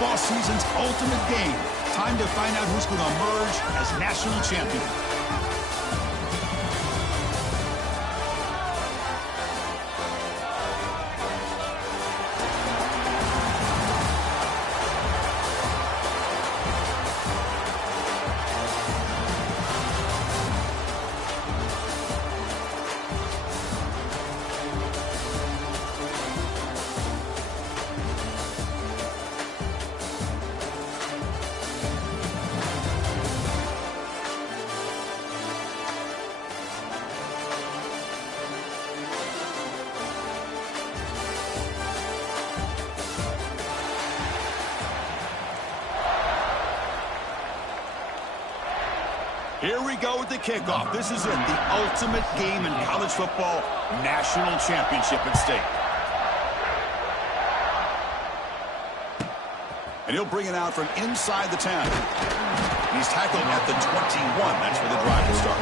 football season's ultimate game. Time to find out who's going to emerge as national champion. Here we go with the kickoff. This is it, the ultimate game in college football, national championship at stake. And he'll bring it out from inside the 10. He's tackled at the 21. That's where the drive will start.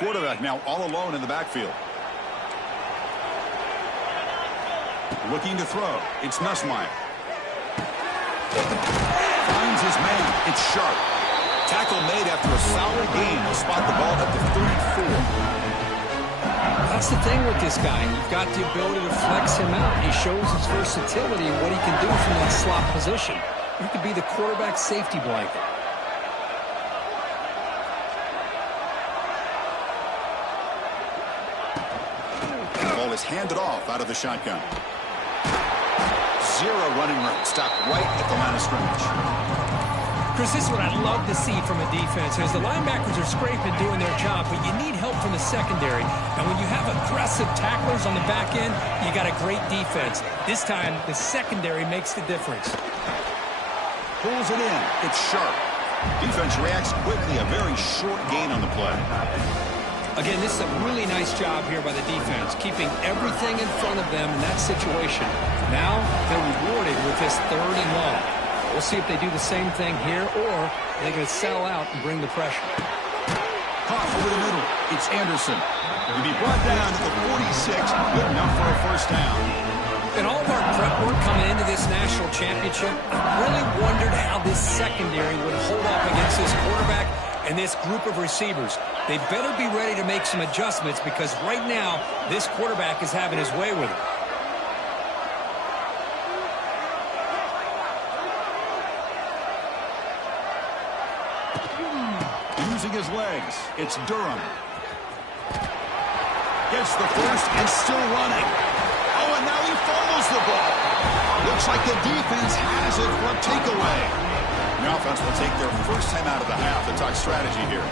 Quarterback now all alone in the backfield. Looking to throw. It's Nussmeier. Finds his man. It's Sharp. Tackle made after a solid gain. Will spot the ball at the 34. That's the thing with this guy. You've got the ability to flex him out. He shows his versatility and what he can do from that slot position. He could be the quarterback safety blanket. Is handed off out of the shotgun. Zero running room. Stopped right at the line of scrimmage. Chris, this is what I'd love to see from a defense. As the linebackers are scraping, doing their job, but you need help from the secondary. And when you have aggressive tacklers on the back end, you got a great defense. This time, the secondary makes the difference. Pulls it in. It's Sharp. Defense reacts quickly. A very short gain on the play. Again, this is a really nice job here by the defense, keeping everything in front of them in that situation. Now, they're rewarded with this 3rd and long. We'll see if they do the same thing here, or they're going to settle out and bring the pressure. Caught over the middle. It's Anderson. He'll be brought down to the 46. Good enough for a first down. In all of our prep work coming into this national championship, I really wondered how this secondary would hold up against this quarterback and this group of receivers. They better be ready to make some adjustments because right now, this quarterback is having his way with it. Using his legs, it's Durham. Gets the first and still running. Oh, and now he fumbles the ball. Looks like the defense has it for a takeaway. The offense will take their first time out of the half to talk strategy here.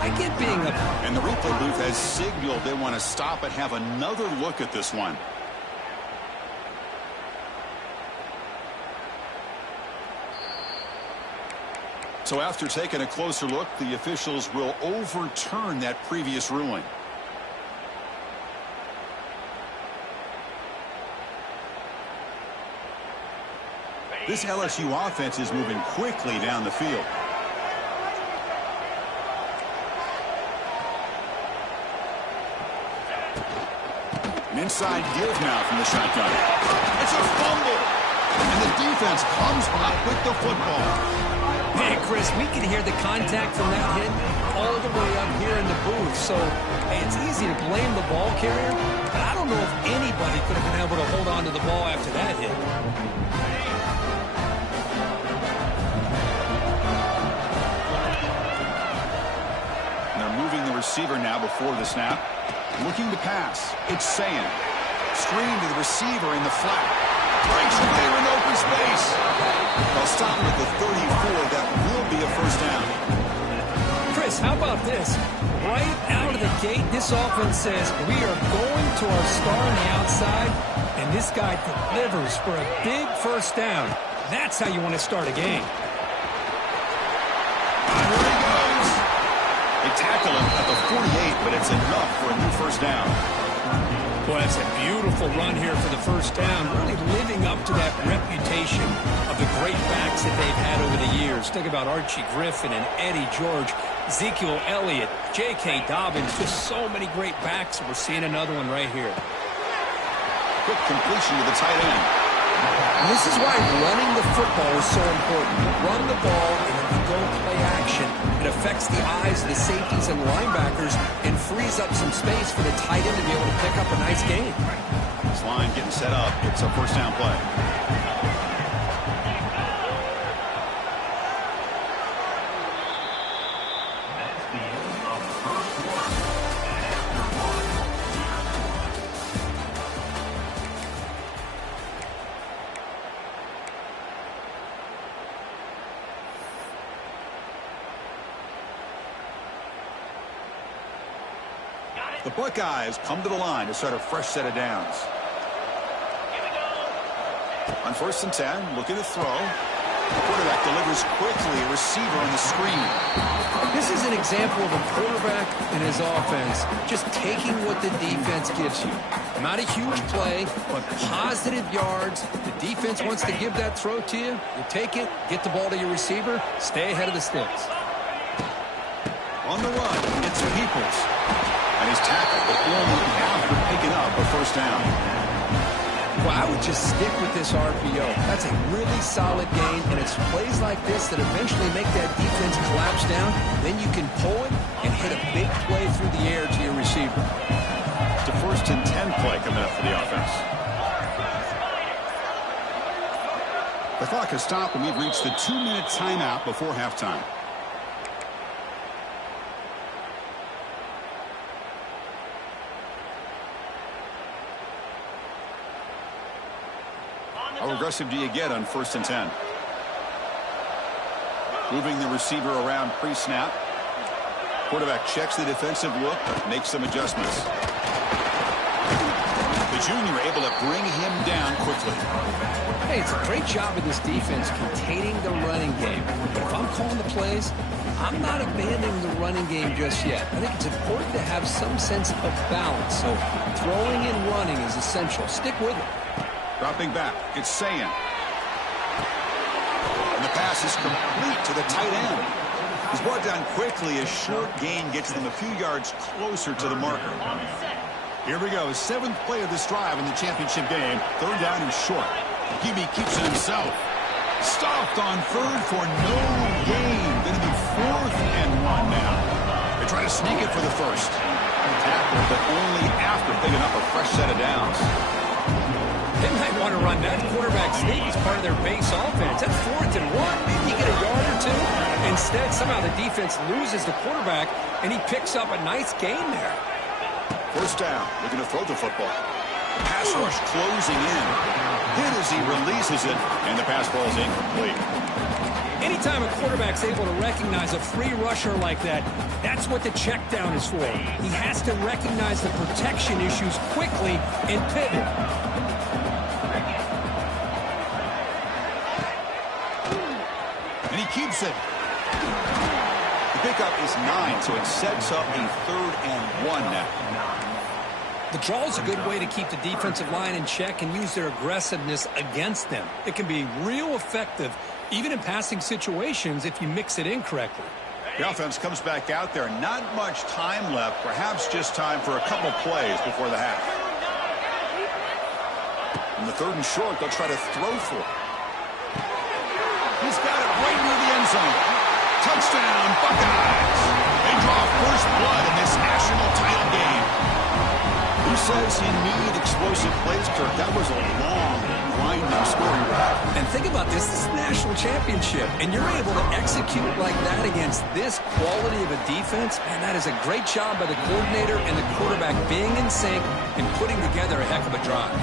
I get being up. And the replay booth has signaled they want to stop and have another look at this one. So after taking a closer look, the officials will overturn that previous ruling. This LSU offense is moving quickly down the field. An inside give now from the shotgun. It's a fumble. And the defense comes up with the football. Man, Chris, we can hear the contact from that hit all the way up here in the booth. So, hey, it's easy to blame the ball carrier, but I don't know if anybody could have been able to hold on to the ball after that hit. Moving the receiver now before the snap. Looking to pass. It's Sayan. Screen to the receiver in the flat. Breaks it there in open space. They'll stop with the 34. That will be a first down. Chris, how about this? Right out of the gate, this offense says we are going to our star on the outside, and this guy delivers for a big first down. That's how you want to start a game. Tackle him at the 48, but it's enough for a new first down. Boy, that's a beautiful run here for the first down, really living up to that backs that they've had over the years. Think about Archie Griffin and Eddie George, Ezekiel Elliott, J.K. Dobbins, just so many great backs. We're seeing another one right here. Quick completion to the tight end. And this is why running the football is so important. You run the ball, and if you go play action, it affects the eyes of the safeties and linebackers and frees up some space for the tight end to be able to pick up a nice gain. This line getting set up. It's a first down play. The Buckeyes come to the line to start a fresh set of downs. On 1st and 10, looking to throw. The quarterback delivers quickly, a receiver on the screen. This is an example of a quarterback and his offense just taking what the defense gives you. Not a huge play, but positive yards. The defense wants to give that throw to you. You take it, get the ball to your receiver, stay ahead of the sticks. On the run, it's Peoples. And he's tackled, but only after picking up a first down. Well, I would just stick with this RPO. That's a really solid gain, and it's plays like this that eventually make that defense collapse down. Then you can pull it and hit a big play through the air to your receiver. It's a 1st and 10 play coming up for the offense. The clock has stopped, and we've reached the 2-minute timeout before halftime. How aggressive do you get on 1st and 10? Moving the receiver around pre-snap. Quarterback checks the defensive look, makes some adjustments. The junior able to bring him down quickly. Hey, it's a great job of this defense containing the running game. But if I'm calling the plays, I'm not abandoning the running game just yet. I think it's important to have some sense of balance. So throwing and running is essential. Stick with it. Dropping back, it's Sayan. And the pass is complete to the tight end. He's brought down quickly. A short gain gets them a few yards closer to the marker. Here we go, 7th play of this drive in the championship game. 3rd down and short. QB keeps it himself. Stopped on 3rd for no gain. Going to be 4th and 1 now. They try to sneak it for the 1st. Tackle, but only after picking up a fresh set of downs. They might want to run that quarterback sneak as part of their base offense. That's 4th and 1. Maybe you get a yard or two. Instead, somehow the defense loses the quarterback, and he picks up a nice gain there. 1st down, looking to throw the football. Pass rush closing in. Hit as he releases it, and the pass ball is incomplete. Anytime a quarterback's able to recognize a free rusher like that, that's what the check down is for. He has to recognize the protection issues quickly and pivot. And he keeps it. The pickup is 9, so it sets up a 3rd and 1 now. The draw is a good way to keep the defensive line in check and use their aggressiveness against them. It can be real effective, even in passing situations, if you mix it in correctly. The offense comes back out there. Not much time left. Perhaps just time for a couple plays before the half. In the 3rd and short, they'll try to throw for it. He's got it right near the end zone. Touchdown, Buckeyes. They draw first blood in this national title game. Who says you need explosive plays, Kirk? That was a long, grinding scoring drive. And think about this. This is a national championship, and you're able to execute like that against this quality of a defense. Man, that is a great job by the coordinator and the quarterback being in sync and putting together a heck of a drive.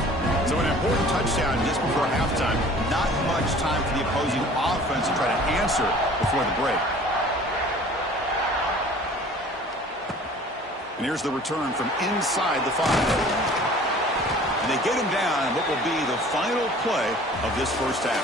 So an important touchdown just before halftime. Not much time for the opposing offense to try to answer before the break. And here's the return from inside the 5. And they get him down in what will be the final play of this first half.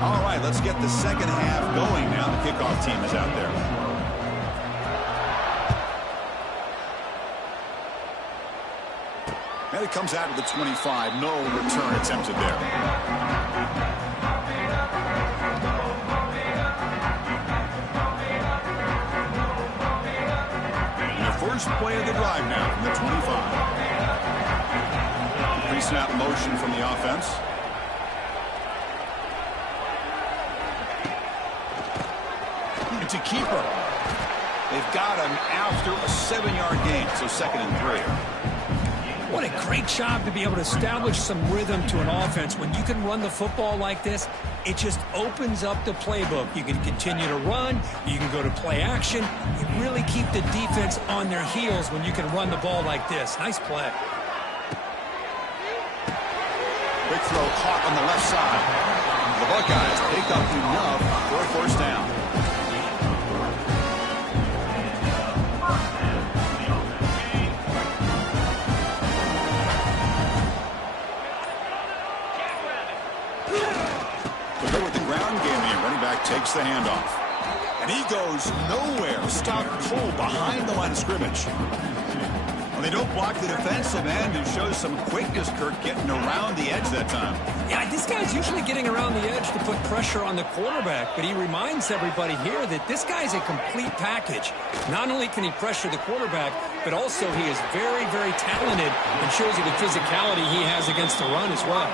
All right, let's get get the second half going now. The kickoff team is out there. And it comes out to the 25. No return attempted there. And the first play of the drive now from the 25. Pre-snap motion from the offense. It's a keeper. They've got him after a 7-yard gain, so 2nd and 3. What a great job to be able to establish some rhythm to an offense. When you can run the football like this, it just opens up the playbook. You can continue to run. You can go to play action. You really keep the defense on their heels when you can run the ball like this. Nice play. Quick throw caught on the left side. The Buckeyes pick up enough for a first down. Takes the handoff. And he goes nowhere. Stopped cold behind the line of scrimmage. Well, they don't block the defensive end and shows some quickness, Kirk, getting around the edge that time. Yeah, this guy's usually getting around the edge to put pressure on the quarterback, but he reminds everybody here that this guy's a complete package. Not only can he pressure the quarterback, but also he is very, very talented and shows you the physicality he has against the run as well.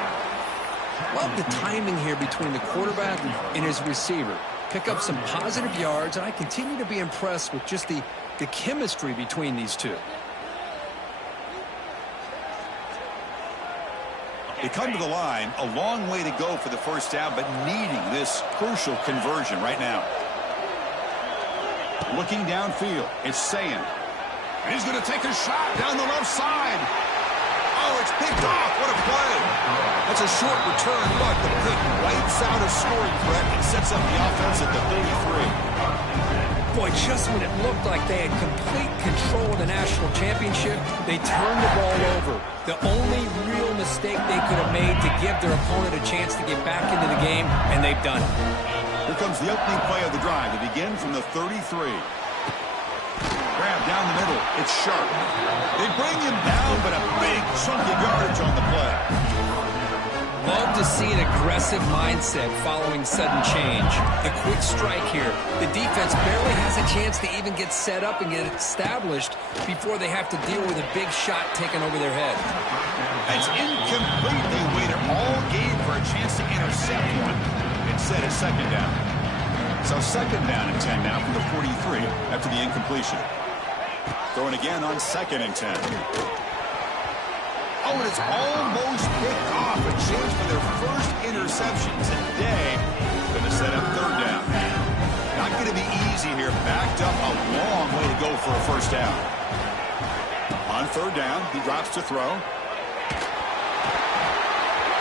Love the timing here between the quarterback and his receiver. Pick up some positive yards, and I continue to be impressed with just the chemistry between these two. They come to the line, a long way to go for the first down, but needing this crucial conversion right now. Looking downfield, it's Sayin. And he's going to take a shot down the left side. Oh, it's picked off. What a play. That's a short return, but the pick wipes out a scoring threat and sets up the offense at the 33. Boy, just when it looked like they had complete control of the national championship, they turned the ball over. The only real mistake they could have made to give their opponent a chance to get back into the game, and they've done it. Here comes the opening play of the drive to begin from the 33. Grab down the middle. It's Sharp. They bring him down, but a big chunk of yardage on the play. Love to see an aggressive mindset following sudden change. The quick strike here. The defense barely has a chance to even get set up and get established before they have to deal with a big shot taken over their head. It's incomplete. They waited all game for a chance to intercept one. Instead, it's 2nd down. So 2nd down and 10 now from the 43 after the incompletion. Throwing again on 2nd and 10. Oh, and it's almost picked off. A chance for their first interception today. Going to set up 3rd down. Not going to be easy here. Backed up a long way to go for a first down. On 3rd down, he drops to throw.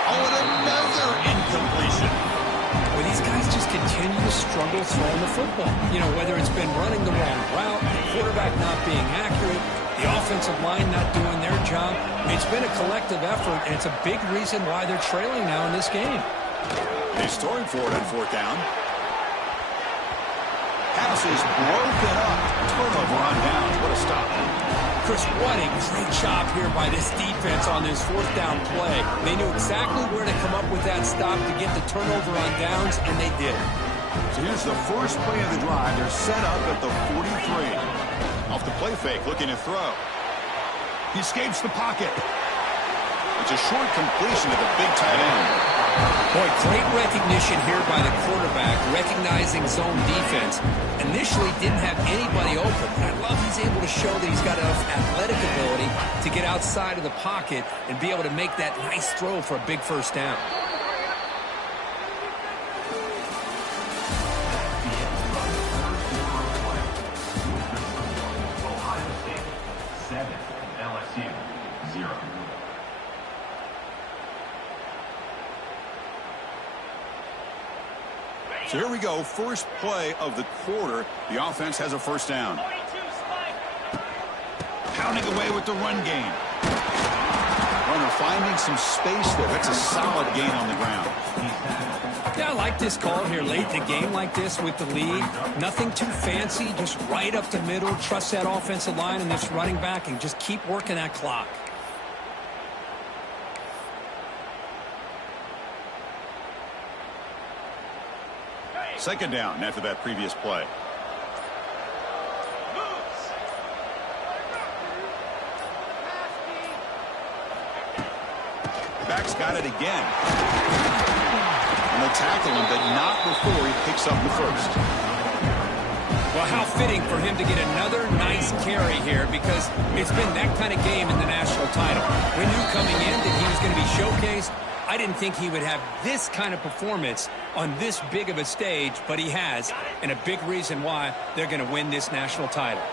Oh, and another incompletion. Well, these guys just continue to struggle throwing the football. You know, whether it's been running the wrong route, the quarterback not being accurate, the offensive line not doing their job. It's been a collective effort, and it's a big reason why they're trailing now in this game. He's throwing for it on 4th down. Pass is broken up. Turnover on downs. What a stop. Chris, what a great job here by this defense on this 4th down play. They knew exactly where to come up with that stop to get the turnover on downs, and they did. So here's the first play of the drive. They're set up at the 43. Off the play fake, looking to throw. He escapes the pocket. It's a short completion to the big tight end. Boy, great recognition here by the quarterback, recognizing zone defense. Initially didn't have anybody open, but I love he's able to show that he's got enough athletic ability to get outside of the pocket and be able to make that nice throw for a big first down. So here we go, first play of the quarter. The offense has a first down. Pounding away with the run game. Runner finding some space there. That's a solid gain on the ground. Yeah, I like this call here late in the game like this with the lead. Nothing too fancy, just right up the middle. Trust that offensive line and this running back and just keep working that clock. Second down after that previous play. Back's got it again. And they'll tackle him, but not before he picks up the first. Well, how fitting for him to get another nice carry here, because it's been that kind of game in the national title. We knew coming in that he was going to be showcased. I didn't think he would have this kind of performance on this big of a stage, but he has, and a big reason why they're going to win this national title.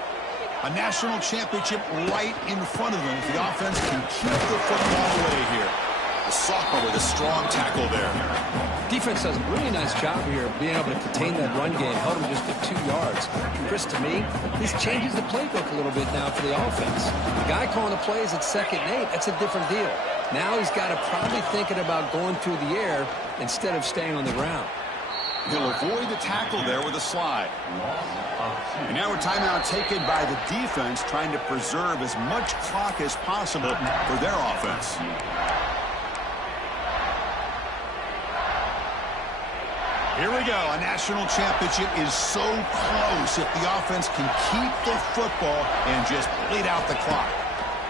A national championship right in front of them if the offense can keep the football away here. The sophomore with a strong tackle there. Defense does a really nice job here of being able to contain that run game, held him just at 2 yards. Chris, to me, this changes the playbook a little bit now for the offense. The guy calling the plays at 2nd and 8, that's a different deal. Now he's got to probably thinking about going through the air instead of staying on the ground. He'll avoid the tackle there with a slide. And now a timeout taken by the defense, trying to preserve as much clock as possible for their offense. Here we go. A national championship is so close if the offense can keep the football and just bleed out the clock.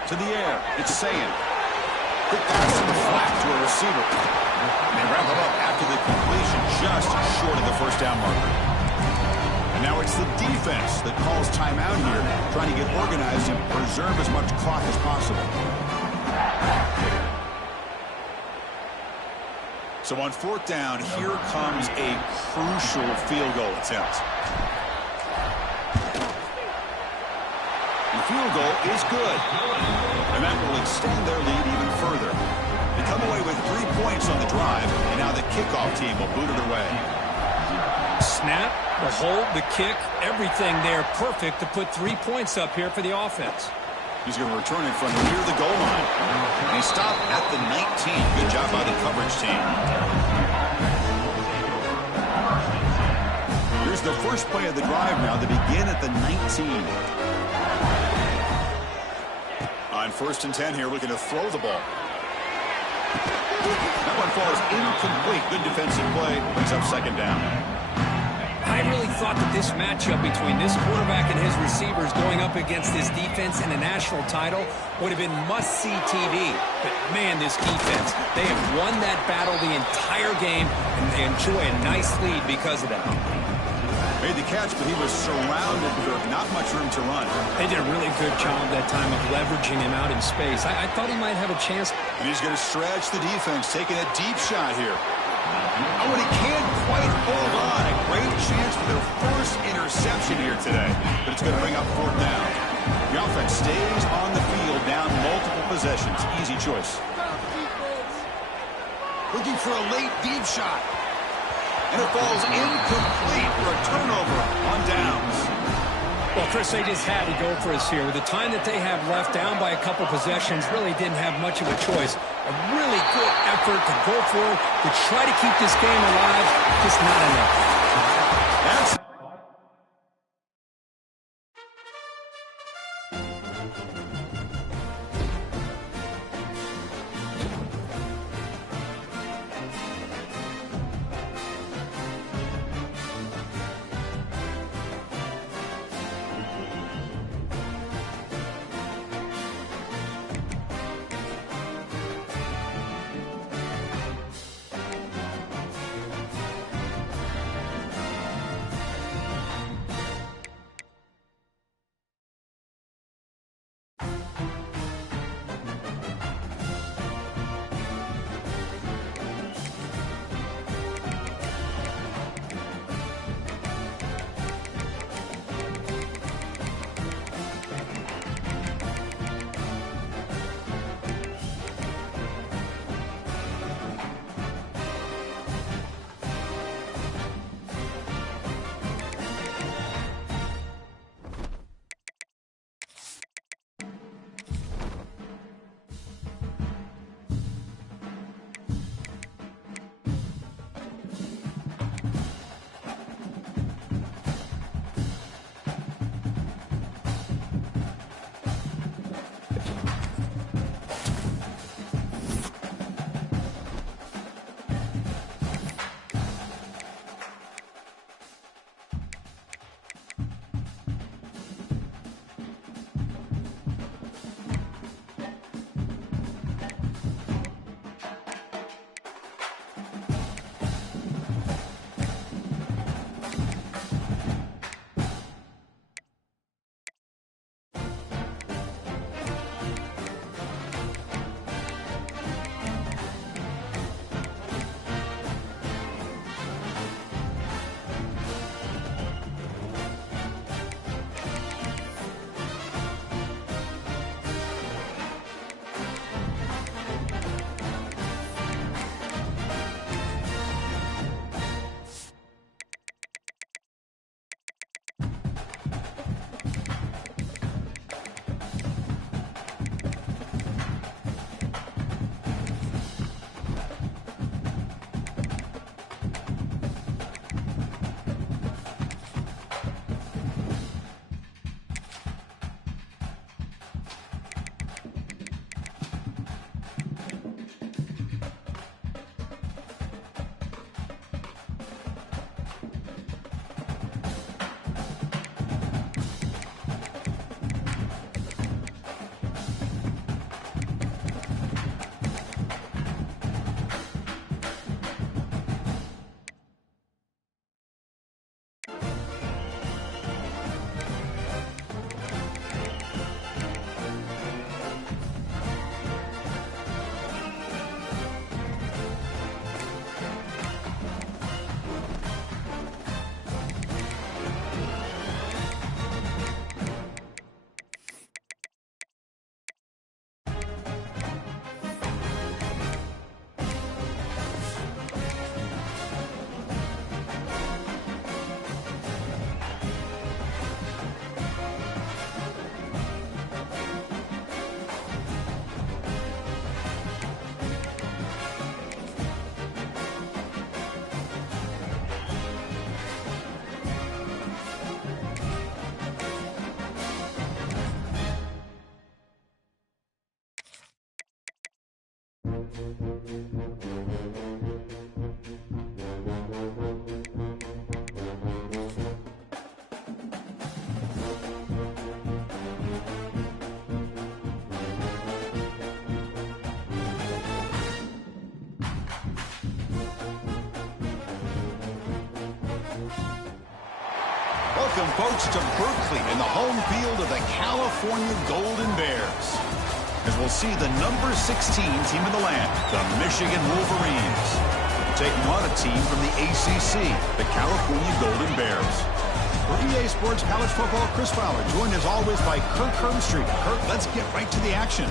To the air, it's Saying. Quick pass in the flat to a receiver. And they wrap it up after the completion, just short of the first down marker. And now it's the defense that calls timeout here, trying to get organized and preserve as much clock as possible. So on 4th down, here comes a crucial field goal attempt. The field goal is good. And that will extend their lead even further. They come away with 3 points on the drive, and now the kickoff team will boot it away. Snap, the hold, the kick, everything there perfect to put 3 points up here for the offense. He's going to return it from near the goal line. And he stopped at the 19. Good job by the coverage team. Here's the first play of the drive now. They begin at the 19. On 1st and 10 here, looking to throw the ball. That one falls incomplete. Good defensive play. Brings up 2nd down. I really thought that this matchup between this quarterback and his receivers going up against this defense in a national title would have been must-see TV. But, man, this defense, they have won that battle the entire game, and they enjoy a nice lead because of that. Made the catch, but he was surrounded with not much room to run. They did a really good job that time of leveraging him out in space. I thought he might have a chance. And he's going to stretch the defense, taking a deep shot here. Oh, and he can't quite hold on. A great chance for their first interception here today. But it's going to bring up 4th down. The offense stays on the field, down multiple possessions. Easy choice. Looking for a late deep shot. And it falls incomplete for a turnover on downs. Well, Chris, they just had to go for us here. With the time that they have left, down by a couple possessions, really didn't have much of a choice. A really good effort to go for it, to try to keep this game alive, just not enough. That's Welcome, folks, to Berkeley in the home field of the California Golden Bears. As we'll see the number 16 team in the land, the Michigan Wolverines, taking on a team from the ACC, the California Golden Bears. For EA Sports College Football, Chris Fowler, joined as always by Kirk Herbstreit. Kirk, let's get right to the action.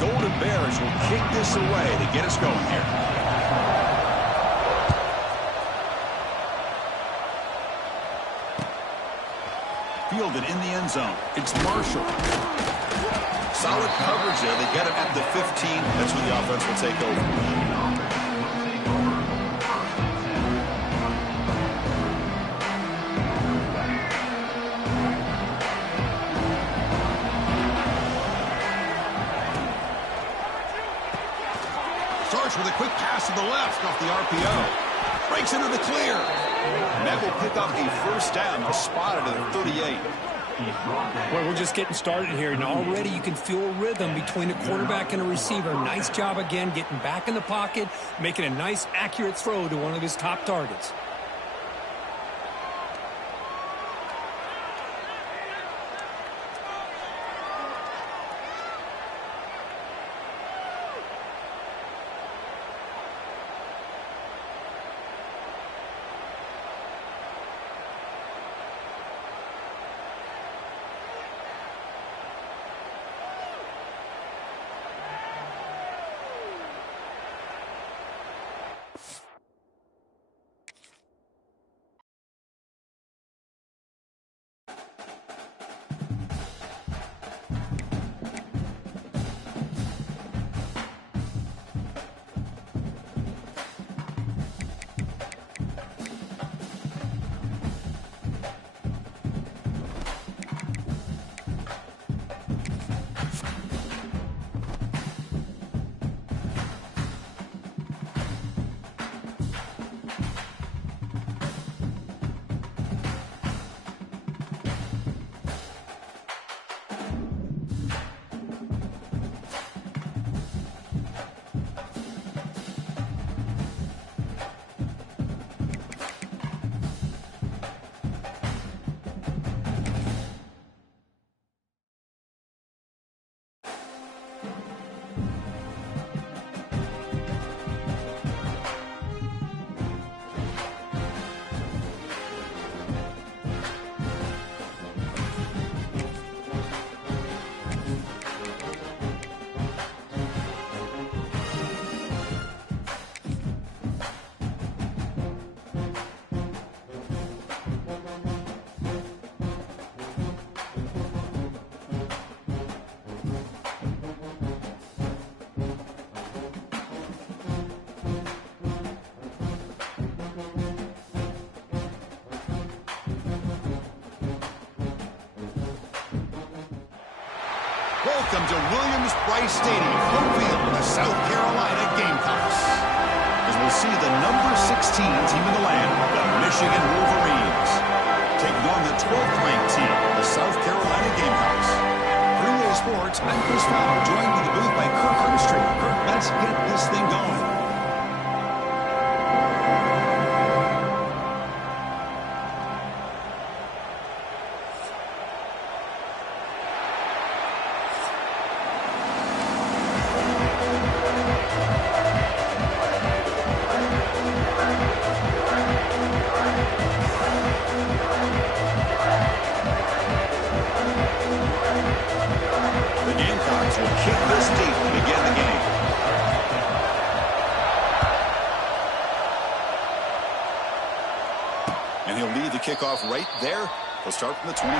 Golden Bears will kick this away to get us going here. Fielded in the end zone. It's Marshall. Solid coverage there. They get him at the 15. That's when the offense will take over. With a quick pass to the left off the RPO. Breaks into the clear. And that will pick up a first down. They'll spot it at the 38. Well, we're just getting started here, and already you can feel a rhythm between a quarterback and a receiver. Nice job again getting back in the pocket, making a nice, accurate throw to one of his top targets. Welcome to Williams-Brice Stadium, home field of the South Carolina Gamecocks. As we'll see the number 16 team in the land, the Michigan Wolverines, taking on the 12th ranked team, the South Carolina Gamecocks. For EA Sports, I'm Chris Fowler, joined in the booth by Kirk Herbstreit. Kirk, let's get this thing going. And he'll lead the kickoff right there. He'll start from the 25.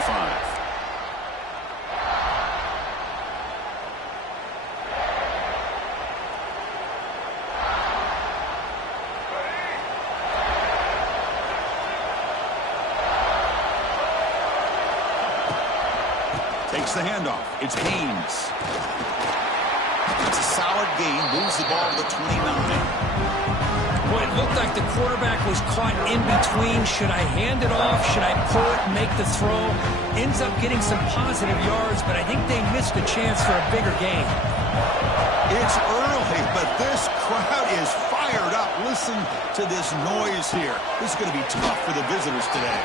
Takes the handoff. It's Haynes. It's a solid gain. Moves the ball to the 29. Well, it looked like the quarterback was caught in between. Should I hand it off? Should I pull it and make the throw? Ends up getting some positive yards, but I think they missed a chance for a bigger gain. It's early, but this crowd is fired up. Listen to this noise here. This is going to be tough for the visitors today.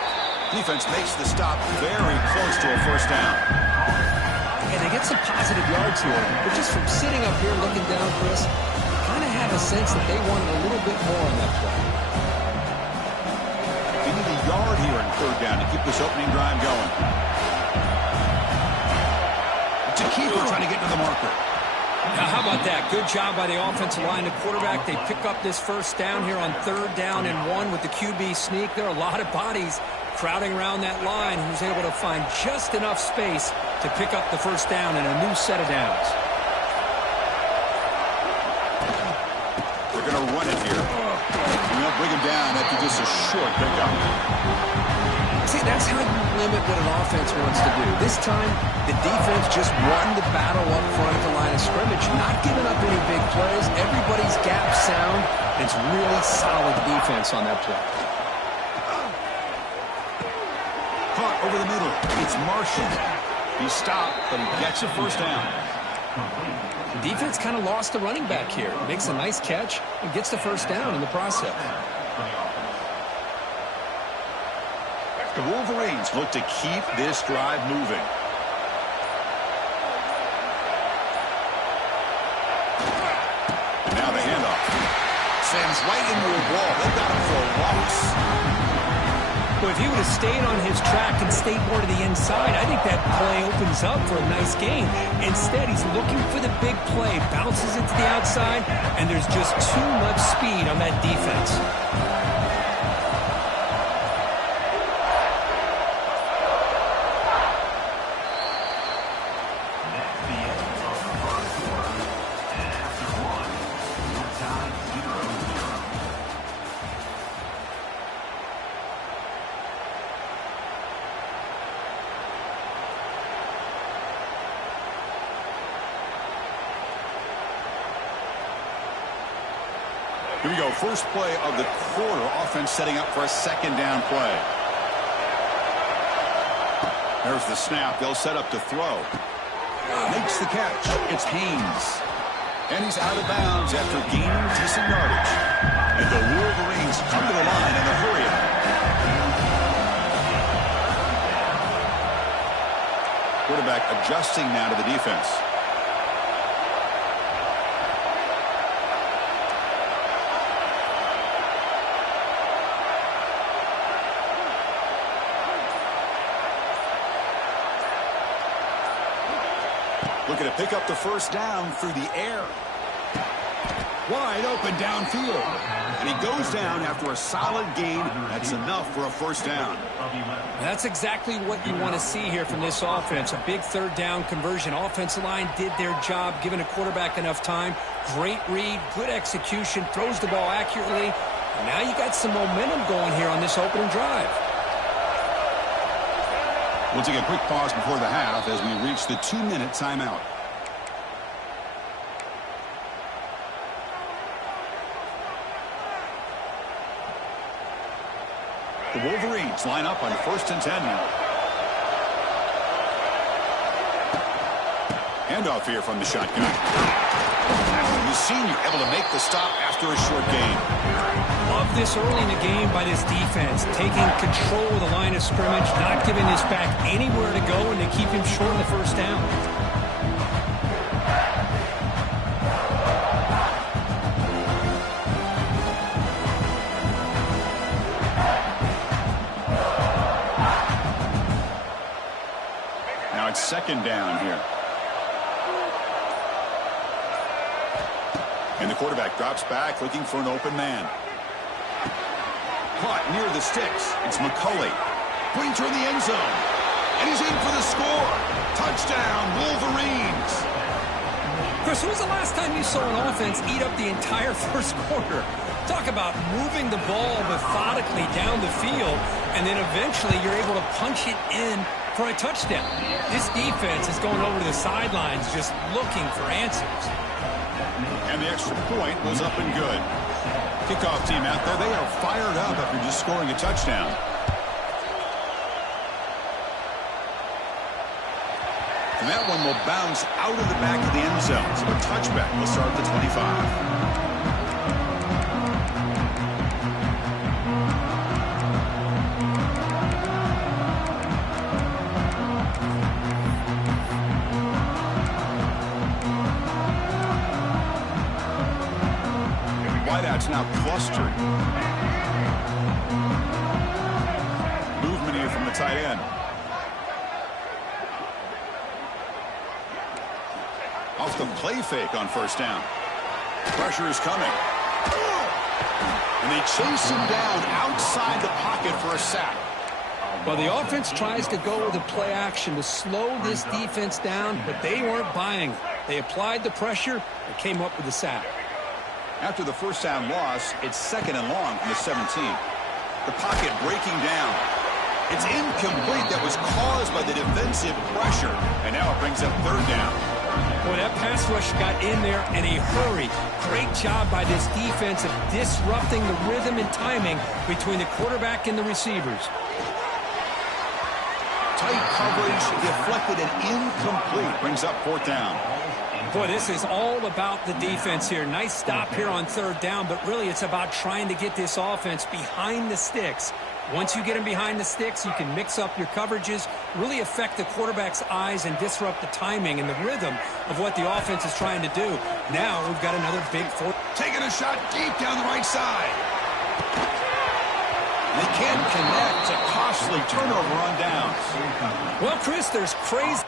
Defense makes the stop very close to a first down. And they get some positive yards here, but just from sitting up here looking down, Chris, kind of have a sense that they wanted a little bit more on that play. They need a yard here in third down to keep this opening drive going. It's a keeper trying to get to the marker. Now, how about that? Good job by the offensive line. The quarterback, they pick up this first down here on 3rd down and 1 with the QB sneak. There are a lot of bodies crowding around that line. Who's able to find just enough space to pick up the first down in a new set of downs. They're going to run it here. And they'll bring him down after just a short pickup. See, that's how you limit what an offense wants to do. This time, the defense just won the battle up front at the line of scrimmage, not giving up any big plays. Everybody's gap sound. It's really solid defense on that play. Caught over the middle. It's Marshall. He stopped, but he gets a first down. Defense kind of lost the running back here. Makes a nice catch and gets the first down in the process. The Wolverines look to keep this drive moving. And now the handoff. Sends right into a wall. They got him for a loss. Well, if he would have stayed on his track and stayed more to the inside, I think that play opens up for a nice gain. Instead, he's looking for the big play. Bounces it to the outside, and there's just too much speed on that defense. Here we go. First play of the quarter. Offense setting up for a 2nd down play. There's the snap. They'll set up to throw. Makes the catch. It's Haynes. And he's out of bounds after gaining decent yardage. And the Wolverines come to the line in a hurry. Quarterback adjusting now to the defense. Looking to pick up the first down through the air. Wide open downfield. And he goes down after a solid gain. That's enough for a first down. That's exactly what you want to see here from this offense. A big 3rd down conversion. Offensive line did their job, giving a quarterback enough time. Great read, good execution, throws the ball accurately. And now you got some momentum going here on this opening drive. We'll take a quick pause before the half as we reach the 2-minute timeout. The Wolverines line up on 1st and 10 now. Handoff here from the shotgun. The senior able to make the stop after a short gain. Love this early in the game by this defense, taking control of the line of scrimmage, not giving this back anywhere to go, and to keep him short of the first down. Now it's 2nd down here. And the quarterback drops back looking for an open man. Caught near the sticks. It's McCulley. Brings her in the end zone. And he's in for the score. Touchdown, Wolverines. Chris, when was the last time you saw an offense eat up the entire first quarter? Talk about moving the ball methodically down the field, and then eventually you're able to punch it in for a touchdown. This defense is going over to the sidelines just looking for answers. And the extra point was up and good. Kickoff team out there, they are fired up after just scoring a touchdown. And that one will bounce out of the back of the end zone. So a touchback will start at the 25. Wideouts now clustered. Movement here from the tight end. Off the play fake on first down. Pressure is coming. And they chase him down outside the pocket for a sack. Well, the offense tries to go with a play action to slow this defense down, but they weren't buying it. They applied the pressure and came up with the sack. After the first down loss, it's 2nd and long from the 17. The pocket breaking down. It's incomplete. That was caused by the defensive pressure. And now it brings up 3rd down. Boy, that pass rush got in there in a hurry. Great job by this defense of disrupting the rhythm and timing between the quarterback and the receivers. Tight coverage, deflected and incomplete. Brings up 4th down. Boy, this is all about the defense here. Nice stop here on 3rd down, but really it's about trying to get this offense behind the sticks. Once you get them behind the sticks, you can mix up your coverages, really affect the quarterback's eyes and disrupt the timing and the rhythm of what the offense is trying to do. Now we've got another big fourth. Taking a shot deep down the right side. They can't connect. A costly turnover on downs. Well, Chris, there's crazy.